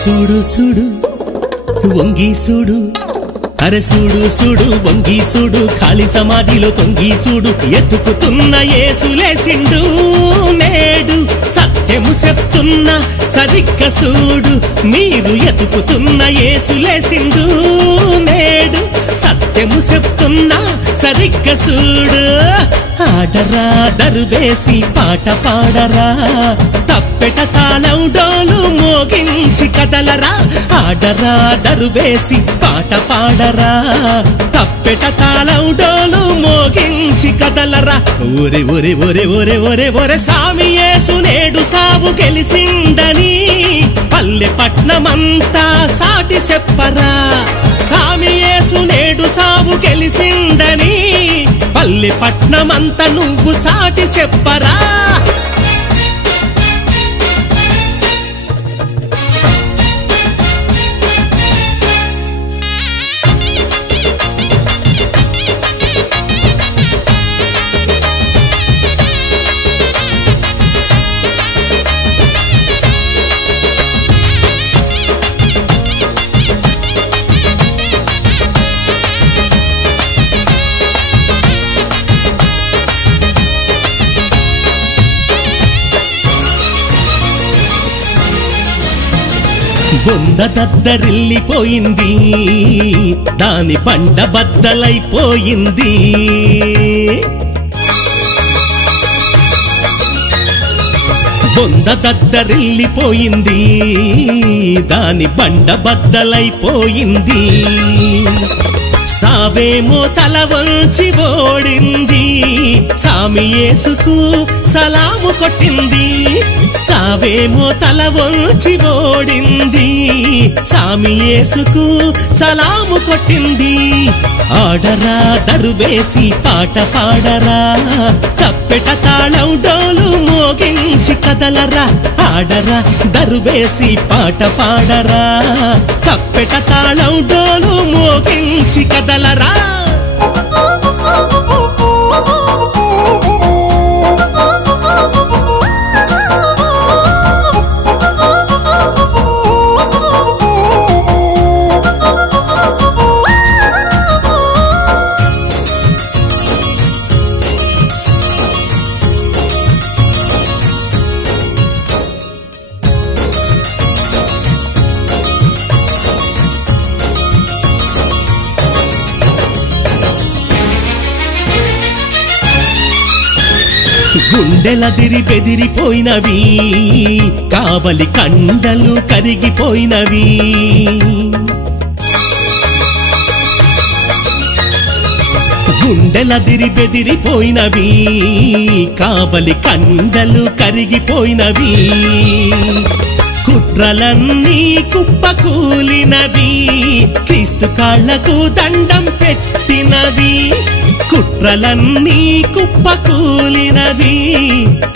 చూడు చూడు వంగి చూడు, అరే చూడు చూడు వంగి చూడు, ఖాళీ సమాధిలో తొంగి చూడు, ఎత్తుకుతున్న యేసులేసిండు నేడు. సత్యము చెప్తున్నా సరిగ్గా చూడు, మీరు ఎత్తుకుతున్న యేసులేసిండు నేడు. సత్యము చెప్తున్నా సరిగ్గా చూడు. ఆడరా దరువేసి పాట పాడరా, తప్పెట తాళం డోలు మోగించి కదలరా. ఆడరా దరువేసి పాట పాడరా, తప్పెట తాళం డోలు మోగించి కదలరా. ఒరే ఒరే ఒరే ఒరే ఒరే ఒరే సామి యేసు నేడు సావు గెలిసిండని పల్లె పట్నమంతా సాటి చెప్పరా. సామి యేసు నేడు సావు గెలిసిండని పల్లె పట్నమంతా నువ్వు సాటి చెప్పరా. బొంద దద్దరిల్లిపోయింది, దాని బండ బద్దలైపోయింది. బొంద దద్దరిల్లిపోయింది, దాని బండ బద్దలైపోయింది. సావేమో తల వంచి ఓడింది, సామి యేసుకు సలాము కొట్టింది. సావేమో తల వంచి ఓడింది, సామి యేసుకు సలాము కొట్టింది. ఆడరా దరువేసి పాట పాడరా, తప్పెట తాళం డోలు మోగించి కదలరా. ఆడరా దరువేసి పాట పాడరా, తప్పెట తాళం డోలు మోగించి కదలరా. గుండెలదిరి బెదిరిపోయినవి, కావలి కండలు కరిగిపోయినవి. గుండెలదిరి బెదిరిపోయినవి, కావలి కండలు కరిగిపోయినవి. కుట్రలన్నీ కుప్పకూలినవి, క్రీస్తు కాళ్లకు దండం పెట్టినవి. కుట్రలన్నీ కుప్పకూలినవి,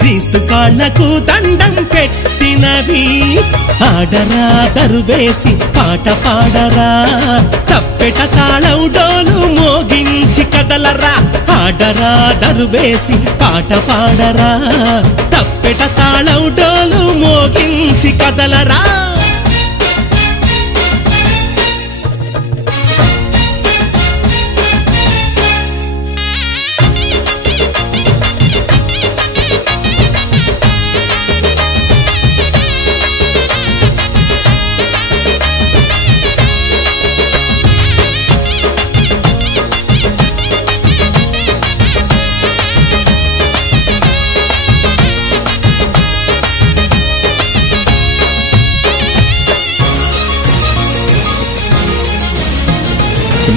క్రీస్తు కాళ్లకు దండం పెట్టినవి. ఆడరా దరువేసి పాట పాడరా, తప్పెట తాళం డోలు మోగించి కదలరా. ఆడరా దరువేసి పాట పాడరా, తప్పెట తాళం డోలు మోగించి కదలరా.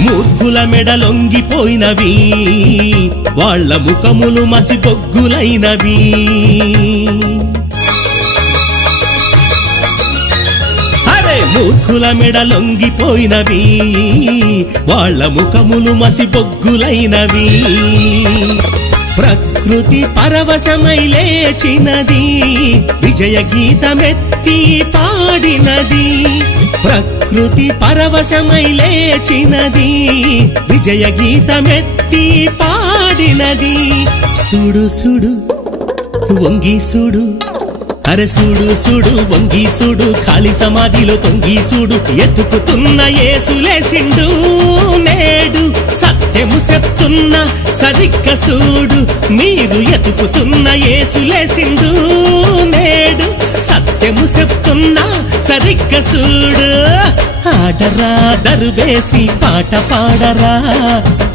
మూర్ఖుల మెడలొంగిపోయినవి, వాళ్ళ ముఖములు మసి బొగ్గులైనవి. అరే మూర్ఖుల మెడలొంగిపోయినవి, వాళ్ళ ముఖములు మసి బొగ్గులైనవి. ప్రకృతి పరవశమై లేచినది, విజయ గీతమెత్తి పాడినది. ప్రకృతి పరవశమై లేచినది, విజయ గీతమెత్తి పాడినది. చూడు చూడు వంగి చూడు, అరే సూడు సూడు వంగి సూడు ఖాళీ సమాధిలో తొంగి సూడు ఎత్తుకుతున్న యేసులేసిండు నేడు సత్యము చెప్తున్నా సరిగ్గా సూడు మీరు ఎత్తుకుతున్న యేసులేసిండు నేడు సత్యము చెప్తున్నా సరిగ్గా సూడు ఆడరా దరువేసి పాట పాడరా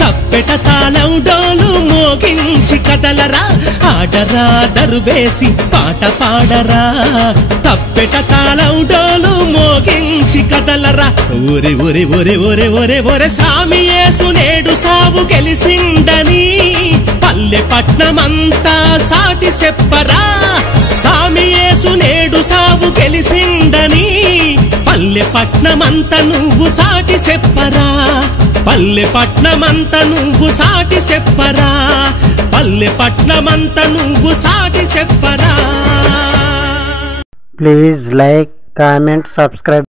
తప్పెట తాళం డోలు మోగించి కదలరా ఆడరా దరువేసి పాట పాడరా తప్పెట తాళం డోలు మోగించి కదలరా ఒరే ఒరే ఒరే ఒరే ఒరే ఒరే సామి యేసు నేడు సావు గెలిసిండని పల్లె పట్నమంతా సాటి చెప్పరా సామి యేసు నేడు సావు గెలిసిండని పల్లె పట్నమంతా నువ్వు సాటి చెప్పరా పల్లె పట్నమంతా నువ్వు సాటి చెప్పరా పల్లె పట్నమంతా నువ్వు సాటి చెప్పరా ప్లీజ్ లైక్ కామెంట్ సబ్స్క్రైబ్